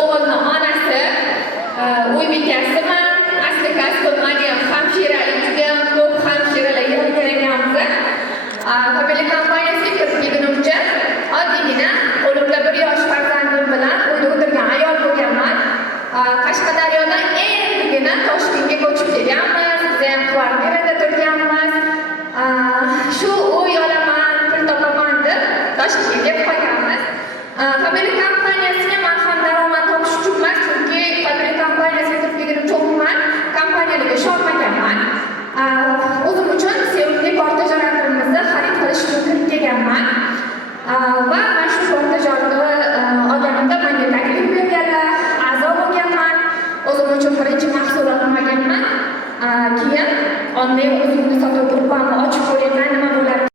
o'g'ilni onasi, uy bekasiman. Asli kasbimni ham hamshiralik, juda ham ko'p hamshiralar yig'ilganmiz. Familiya kompaniyasiga kirib kelgunimcha oddiygina qo'limda 1 yosh farzandim bilan uyda o'tirgan ayol bo'lganman. Qashqadaryodan endigina Toshkentga ko'chib kelganmiz. Biz ham kvartirada turganmiz. Shu uy olaman, pul topaman deb Toshkentga kelib qolganmiz. Familiya kompaniyasiga men ham daromad topish uchun emas, chunki familiya kompaniyasiga kirib kelgunimcha umuman kompaniyalarga ishonmaganman. O'zim uchun sevimli portajoratorimizni xarid qilish uchun kirib kelganman. Va